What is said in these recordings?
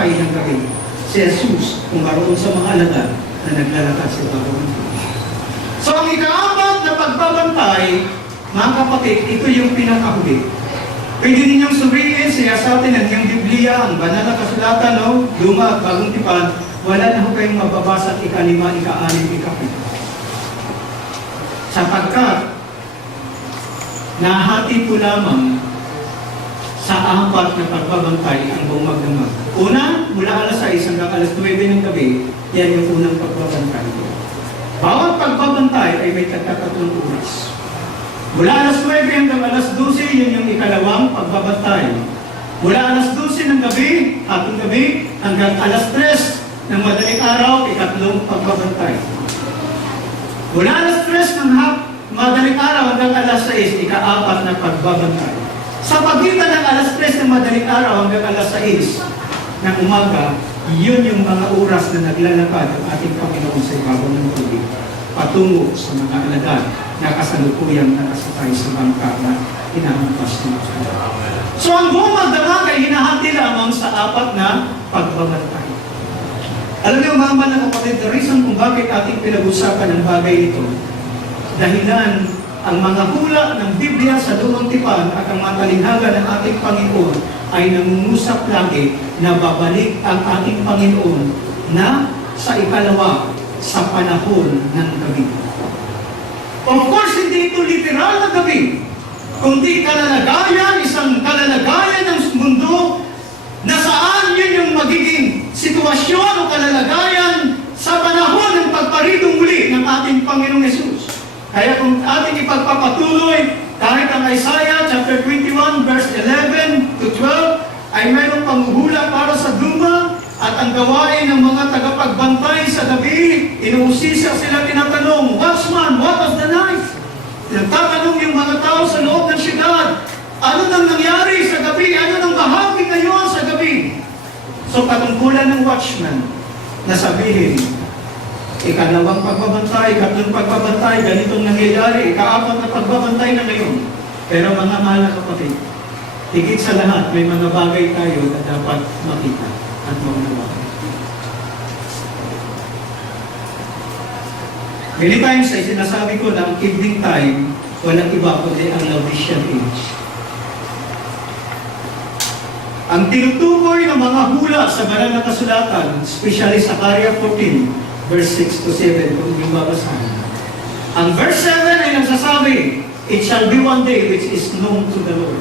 pagbabantay ng gabi. Si Jesus, kung maroon sa mga alagad na naglalakad sa Bago. So ang ika-apat na pagbabantay, mga kapatid, ito yung pinakahuli. Pwede ninyong suriin siya sa atin ang iyong Biblia, ang banal na kasulatan, no? Luma at Bagong Tipan, wala na ho kayong mababasa at ika-5, ika-6, ika-7. Sapagkat nahati po lamang sa 4 na pagbabantay ang buong magdamag. Una, mula alas 6 hanggang alas 9 ng gabi, yan yung unang pagbabantay. Bawat pagbabantay ay may tagkatatlong oras. Mula alas 9 hanggang alas 12, yun yung ikalawang pagbabantay. Mula alas 12 ng gabi, hapong gabi, hanggang alas 3 ng madaling araw, ikatlong pagbabantay. Mula alas 3 ng madaling araw hanggang alas 6, ika-4 na pagbabantay. Sa pagitan ng alas 3 ng madaling araw hanggang alas 6 ng umaga, yun yung mga oras na naglalakad ang ating Panginoon sa ibabaw ng tubig patungo sa mga alagad na kasalukuyang nakasakay sa bangka na hinahampas ng Panginoon. So ang buong magdamag ay hinahati lamang sa 4 na pagbabantay. Alam niyo mga mahal na kapatid, the reason kung bakit ating pinag-usapan ang bagay ito, dahilan ang mga hula ng Biblia sa Lumang Tipan at ang mga talinghaga ng ating Panginoon ay nangungusap lagi na babalik ang ating Panginoon na sa ikalawa sa panahon ng gabi. Of course, hindi ito literal na gabi, kundi kalalagayan, isang kalalagayan ng mundo na saan yun yung magiging sitwasyon o kalalagayan sa panahon ng pagparitong muli ng ating Panginoong Yesus. Kaya kung ating ipagpapatuloy, kahit ang Isaiah chapter 21 verse 11 to 12 ay mayroong panghuhula para sa duma at ang gawain ng mga tagapagbantay sa gabi, inuusisa sila tinatanong, "Watchman, what of the night?" Nagtatanong yung mga tao sa loob ng syudad, ano nang nangyari sa gabi? Ano nang bahagi ngayon sa gabi? So patungkulan ng watchman na sabihin, ikalawang pagbabantay, ikatlong pagbabantay, ganitong nangyayari, ika-4 na pagbabantay na ngayon. Pero mga mahal na kapatid, higit sa lahat, may mga bagay tayo na dapat makita at maunawakan. Many times ay sinasabi ko na ang evening time, walang iba kundi ang Laodicean age. Ang tinutukoy ng mga hula sa banal na kasulatan, especially sa Area 14, verse 6 to 7, kung yung babasahin. Ang verse 7 ay nagsasabi, "It shall be one day which is known to the Lord."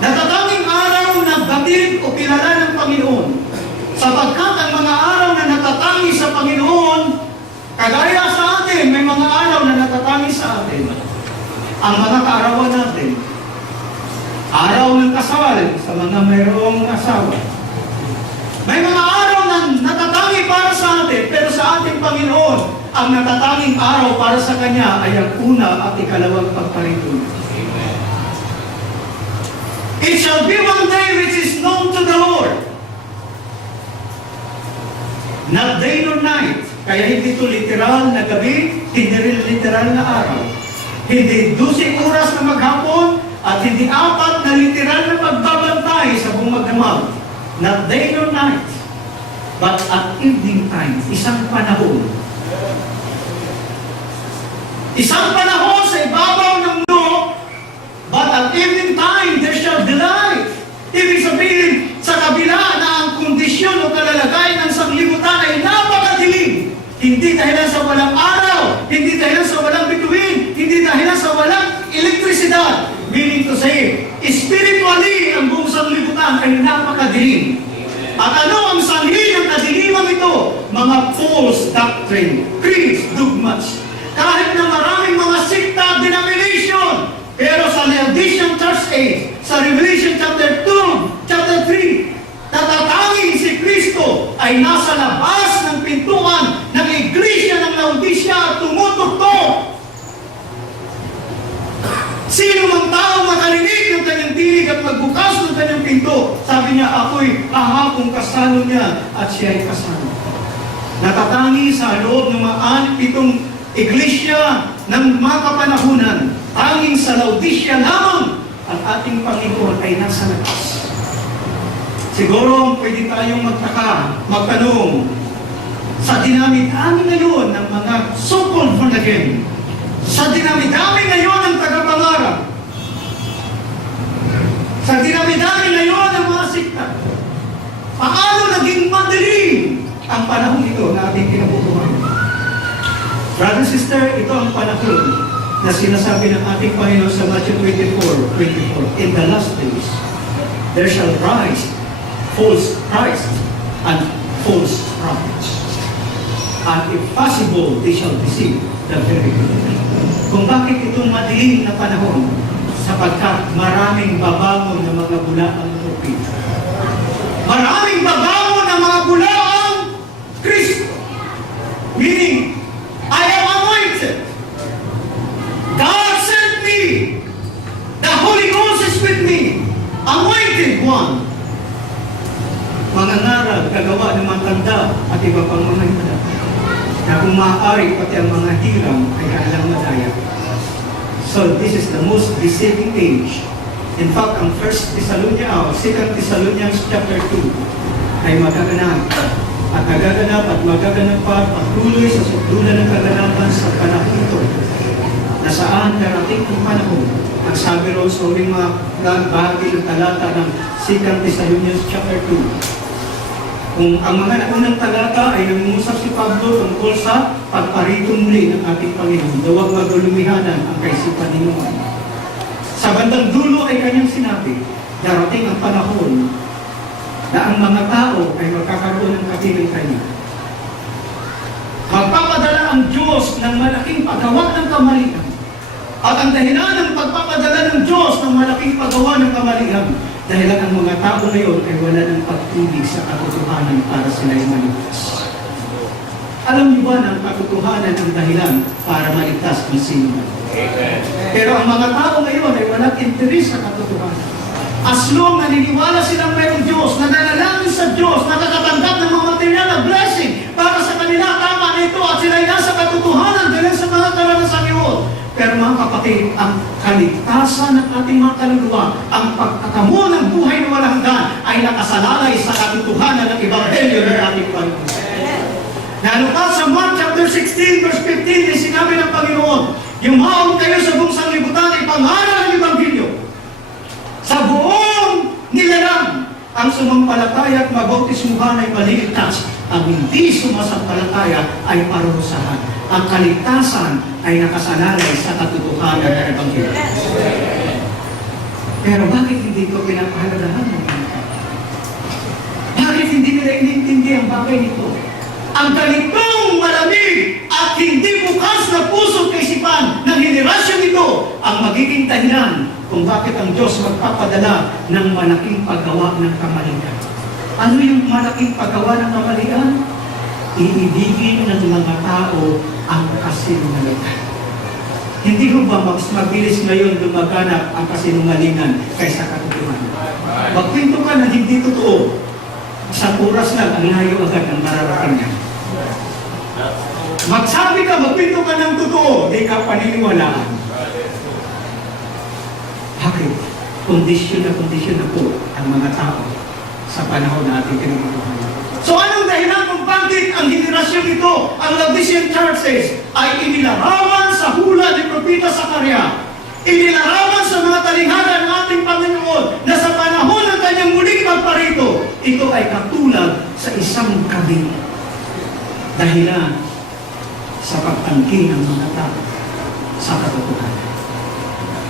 Natatanging araw na batid o kilala ng Panginoon. Sapagkat ang mga araw na natatangi sa Panginoon, kagaya sa atin, may mga araw na natatangi sa atin. Ang mga kaarawan natin, araw ng kasal sa mga mayroong asawa. May mga araw na natatangi para sa atin, pero sa ating Panginoon, ang natatanging araw para sa Kanya ay ang una at ikalawang pagparito. It shall be one day which is known to the Lord. Not day nor night. Kaya hindi ito literal na gabi, hindi rin literal na araw. Hindi 12 oras na maghapon, at hindi 4 na literal na pagbabantay sa buong magdamag. Not day nor night, but at evening time, isang panahon. Isang panahon sa ibabaw ng mundo, but at evening time, there shall be light. Ibig sabihin, sa kabila na ang kondisyon o kalalagay ng sanglibutan ay napakadilim. Hindi dahilan sa walang araw, hindi dahilan sa walang bituin, hindi dahilan sa walang elektrisidad. Meaning to say, spiritually, ang buong sanglibutan ay napakadilim. At ano ang sanhi ng kadiliman ito? Mga false doctrine, creeds, dogmas. Kahit na maraming mga sikta, denomination, pero sa Laodicean Church Age, sa Revelation chapter 2, chapter 3, natatanging si Kristo ay nasa labas ng pintuan ng iglesia ng Laodicea at tumutugtog. Sino mang tao makarinig ng kanyang tinig at magbukas ng kanyang pinto, sabi niya, ako'y kahapong kasalo niya at siya ay kasalo. Natatangi sa loob ng mga 7 iglesia ng mga kapanahunan, tanging sa Laodicea lamang ang ating Panginoon ay nasa labas. Siguro pwede tayong magtaka, magtanong, sa dinami-dami ngayon ng mga so-called born again, sa dinami-dami ngayon ng tagapangarap, sa dinami-dami ngayon ng mga sikta, paano naging madilim ang panahon ito na ating kinabubuhay? Brother, sister, ito ang panahon na sinasabi ng ating Panginoon sa Matthew 24, in the last days, there shall rise false Christ and false prophets. And if possible, they shall deceive the very elect. Kung bakit itong madilim na panahon? Sapagkat maraming babangon ng mga bulaang propeta. Maraming babangon ng mga bulaang Kristo. Meaning, I am anointed. God sent me. The Holy Ghost is with me. Anointed one. Mangangaral, gagawa ng mga tanda at iba pang mga himala. Na kung maaari, pati ang mga hiram ay kailang madaya. So this is the most deceiving age. In fact, ang 2 Thessalonians chapter 2 ay magaganap. At nagaganap at magaganap pa patuloy sa sukdulan ng kaganapan sa panahon ito. Na saan darating ang panahon. Ang sabi roon sa huling mga bahagi ng talata ng 2 Thessalonians chapter 2. Kung ang mga unang talata ay nangungusap si Pablo tungkol sa pagparito muli ng ating Panginoon, huwag magulumihanan ang kaisipan ninyo. Sa bandang dulo ay kanyang sinabi, darating ang panahon na ang mga tao ay magkakaroon ng kapiling kanya. Magpapadala ang Diyos ng malaking paggawa ng kamalian. At ang dahilan ng pagpapadala ng Diyos ng malaking paggawa ng kamalian, dahil ang mga tao ngayon ay wala ng pag-ibig sa katotohanan para sila ay maligtas. Alam niyo ba na ang katotohanan ang dahilan para maligtas ng sino? Pero ang mga tao ngayon ay walang interes sa katotohanan. As long naniniwala silang mayroong Diyos, nananalangin sa Diyos, nakakatanggap ng mga material na blessing para sa kanila, tama nito at sila ay nasa katotohanan dahil sa mga karanasang iyon. Pero mga kapatid, ang kaligtasan ng ating mga kaluluwa, ang pagkakamo ng buhay na walang hanggan ay nakasalalay sa katotohanan ng Ebanghelyo ng ating Panginoon. Lalo pa sa Mark chapter 16 verse 15 ay sinabi ng Panginoon, yumaon kayo sa buong sanglibutan ay pangaral ng Ebanghelyo. Sa buong nilalang, ang sumampalataya at mabautismuhan ay maliligtas. Ang hindi sumasampalataya ay parusahan. Ang kaligtasan ay nakasalalay sa katotohanan ng Ebanghelyo. Pero bakit hindi ko pinapahalagahan? Bakit hindi nila inintindi ang bagay nito? Ang ganitong malamig at hindi bukas na puso kaisipan ng henerasyon ito ang magiging dahilan kung bakit ang Diyos magpapadala ng malaking paggawa ng kamalian. Ano yung malaking paggawa ng kamalian? Iibigin ng mga tao ang kasinungalingan. Hindi ko ba mas mabilis ngayon lumaganap ang kasinungalingan kaysa katotohanan? Magpinto ka na hindi totoo. Sa oras lang, ang layo agad ang mararating niya. Magsabi ka, magpinto ka ng totoo, di ka paniniwalaan. Bakit? Kondisyon na po ang mga tao sa panahon na ating kinabubuhay. So anong dahilan kung bakit ang henerasyon ito, ang Laodicean churches, ay inilarawan sa hula ni Propeta Sakaria, inilarawan sa mga talinghaga ng ating Panginoon na sa panahon ng kanyang muling pagparito, ito ay katulad sa isang kabing. Dahilan sa pagtangki ng mga tao sa katotohanan.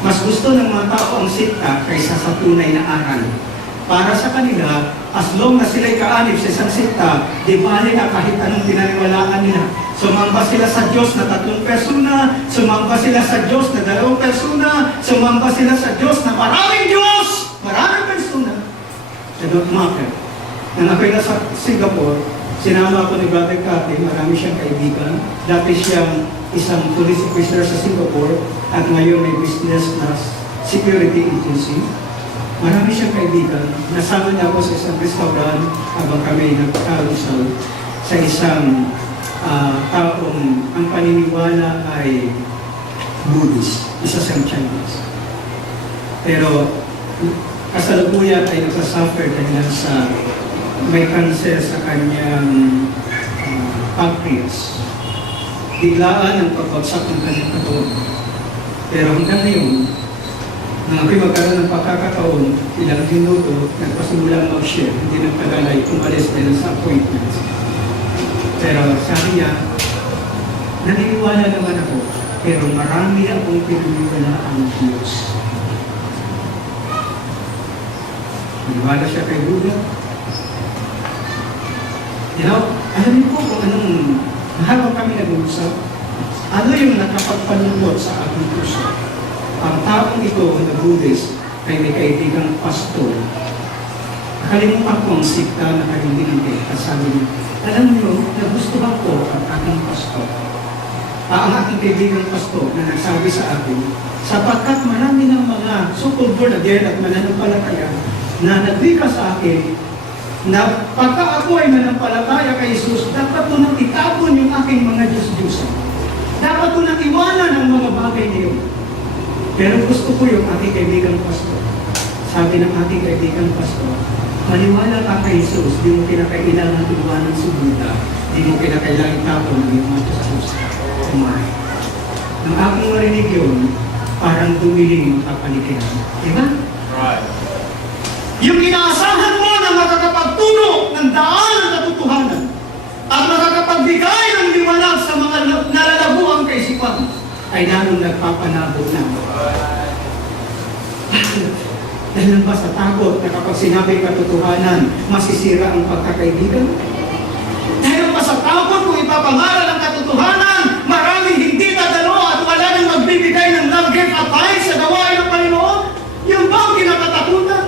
Mas gusto ng mga tao ang sikta kaysa sa tunay na aral. Para sa kanila, as long na sila'y kaanib sa isang sikta, di bali na kahit anong pinaniwalaan nila. Sumamba sila sa Diyos na 3 persona, sumamba sila sa Diyos na 2 persona, sumamba sila sa Diyos na maraming Diyos, maraming persona. They don't matter. Nang ako'y nasa Singapore, sinama ko ni Brother Cathy, marami siyang kaibigan. Dati siyang isang police officer sa Singapore at ngayon may business na security agency. Marami siyang kaibigan. Nasama niya ako sa isang restaurant habang kami nagkalusal sa isang taong ang paniniwala ay Buddhist, isa siyang Chinese. Pero kasalukuyan ay nagsasuffer dahil sa may cancer sa kanyang pancreas. Biglaan ang pagbagsak ng kanyang katawan. Pero hanggang ngayon, nang ako'y magkaroon ng pagkakataon, ilang minuto, nagpasimulang mag-share, hindi nagtagalay, umalis dahil sa appointment. Pero sabi niya, naniniwala naman ako, pero marami akong pininiwala ang Diyos. Maniwala siya kay Buddha. Alam niyo po kung anong habang kami nag-uusap, ano yung nakapagpanulot sa aking puso? Ang taong ito na Buddhist ay may kaibigang pastor. Nakalimutan ko ang sikta na kaibigan ko. At sabi niya, alam niyo, nagustuhan ko ang aking pastor. Ang aking kaibigang pastor na nagsabi sa akin, sapagkat marami ng mga so-called born again at mananampalataya na nagwika sa akin na pagka ako ay manampalataya kay Jesus, dapat ko nang itapon yung aking mga Diyos-Diyosan. Dapat ko nang iwanan ang mga bagay niyo. Pero gusto ko yung aking kaibigang pastor. Sabi ng aking kaibigang pastor, maniwala ka kay Jesus, di mo kinakailangan iwanan si Buddha, di mo kinakailangan itapon ang mga Diyos-Diyosan. Kumain. Nang aking marinig yun, parang dumiling ang kapaligiran. Diba? Right. Yung inaasahan mo na makakapagtuno ng daan ng katotohanan at makakapagbigay ng liwanag sa mga nalalabuang kaisipan ay lalong nagpapanabog na. Dahil ba sa takot na kapag sinabi katotohanan, masisira ang pagkakaibigan? Dahil ba sa takot kung ipapangaral ang katotohanan, maraming hindi dadalo at wala nang magbibigay ng love gift at time sa gawain ng Panginoon? Yung ba ang kinakatakutan?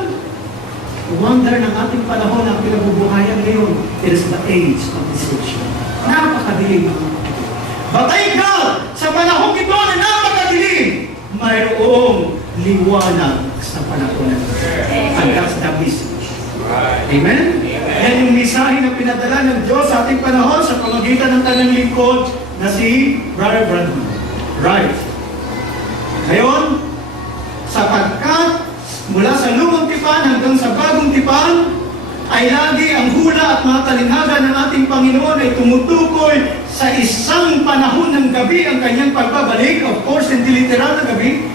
Wonder ng ating panahon ang pinabubuhayan ngayon. It is the age of deception. Napakadilim mga kapatid. Batay ka sa panahon ito na napakadilim. Mayroong liwanag sa panahon na ito. And that's the message. Amen? Yan yung misahe na pinadala ng Diyos sa ating panahon sa pamagitan ng kanyang lingkod na si Brother Branham. Right. Ngayon, sapagkat mula sa lumang tipan hanggang sa bagong tipan, ay lagi ang hula at mga talinghaga ng ating Panginoon ay tumutukoy sa isang panahon ng gabi ang kanyang pagbabalik. Of course, hindi literal na gabi.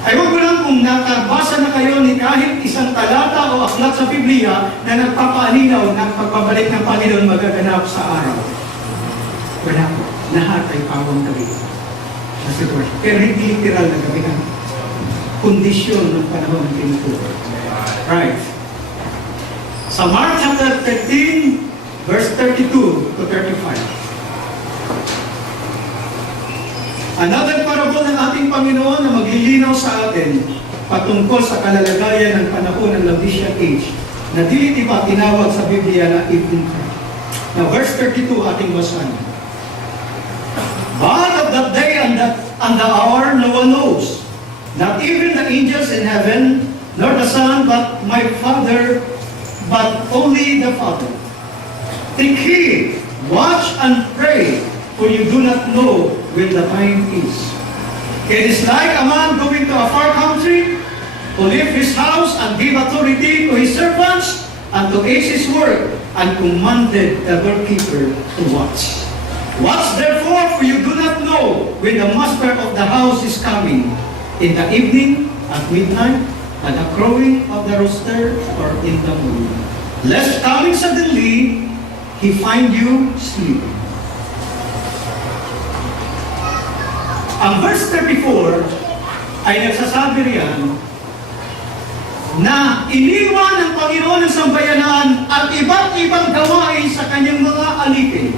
Ay huwag mo lang kung nakabasa na kayo ni kahit isang talata o aklat sa Biblia na nagpapaalinaw ng pagbabalik ng Panginoon magaganap sa araw. Wala po. Lahat ay pawang gabi. Pero hindi literal na gabi. Kondisyon ng panahon ng tinutukoy. Right. Sa Mark chapter 13, verse 32 to 35. Another parable ng ating Panginoon na maglilinaw sa atin patungkol sa kalalagayan ng panahon ng Laodicean age na dili iba tinawag sa Biblia na evening time. Now, verse 32 ating basahin. But of that day and the hour no one knows, not even the angels in heaven, nor the Son, but my Father, but only the Father. Take heed, watch and pray, for you do not know when the time is. It is like a man going to a far country, to leave his house and give authority to his servants, and to ace his work, and commanded the doorkeeper to watch. Watch therefore, for you do not know when the master of the house is coming, in the evening, at midnight, at the crowing of the rooster, or in the morning. Lest coming suddenly, he find you sleeping. Ang verse 34 ay nagsasabi riyan na iniwan ng Panginoon ng sambayanan at iba't ibang gawain sa kanyang mga alipin.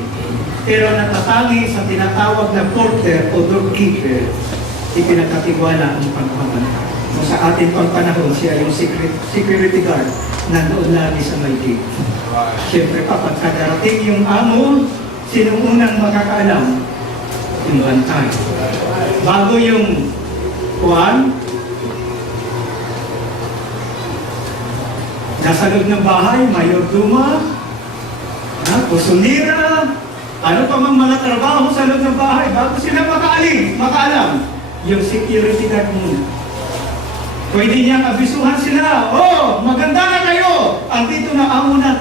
Pero natatangi sa tinatawag na porter o doorkeeper, ipinagkatiwala ang pagbabantay. So sa ating pagpanahon, siya yung security guard na noon lagi sa may gate. Siyempre pa, pagkadarating yung amo, sino unang makakaalam? Yung bantay. Bago yung kuwan, nasa loob ng bahay, mayorduma, kusunira, ano pa mang mga trabaho sa loob ng bahay, bago sila makaalam, yung security guard muna. Pwede niyang abisuhan sila, oh, maganda na kayo, andito na amo natin.